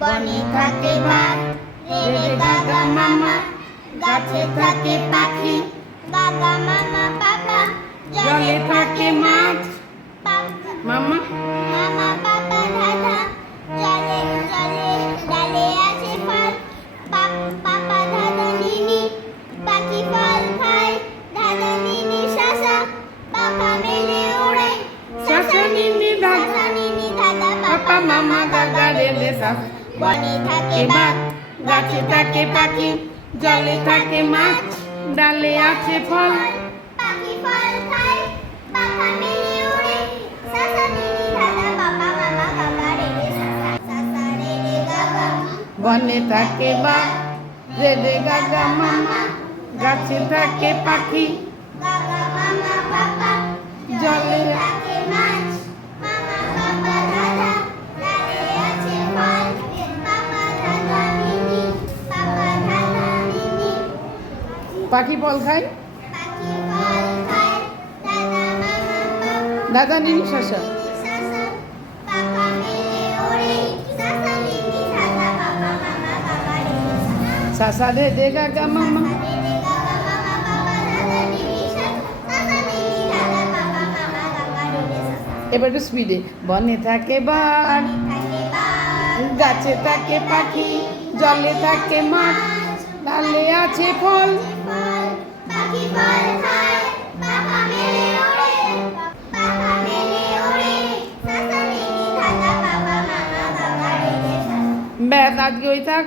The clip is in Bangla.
বনে থাকে বাঘ, রে রে গাগা মামা, গাছে থাকে পাখি, গাগা মামা পাপা, জলে থাকে মাছ, মামা মামা পাপা দাদা, জলে জলে ডালে আছে ফল, পাপা দাদা নিনি, পাখি ফল খায়, দাদা নিনি শাসা, পাপা মেলে ওড়ে, শাসা নিনি দাদা, পাপা মামা গাগা রে রে সা। বনে থাকে বাঘ, গাছে থাকে পাখি, জলে থাকে মাছ, ডালে আছে ফল, পাখি ফল খায়, পাপা মেলে ওড়ে, শাসা নিনি দাদা, পাপা মামা গাগা রে রে শাসা, শাসা রে রে গাগা। বনে থাকে বাঘ, রে রে গাগা মামা, গাছে থাকে পাখি, গাগা মামা পাপা, জলে থাকে মাছ, মামা পাপা দাদা, ডালে আছে ফল, পাপা দাদা নিনি, পাপা দাদা নিনি। পাখি ফল খায়, পাখি ফল খায়, দাদা মামা পাপা, দাদা নিনি শাসা, শাসা, পাপা মেলে ওড়ে, শাসা নিনি দাদা, পাপা মামা গাগা রে রে শাসা। শাসা রে রে গাগা মামা। এবার একটু স্পিডে। বনে থাকে বাঘ, গাছে থাকে পাখি, জলে থাকে মাছ, ডালে আছে ফল, ব্যাস আজকে ওই থাক।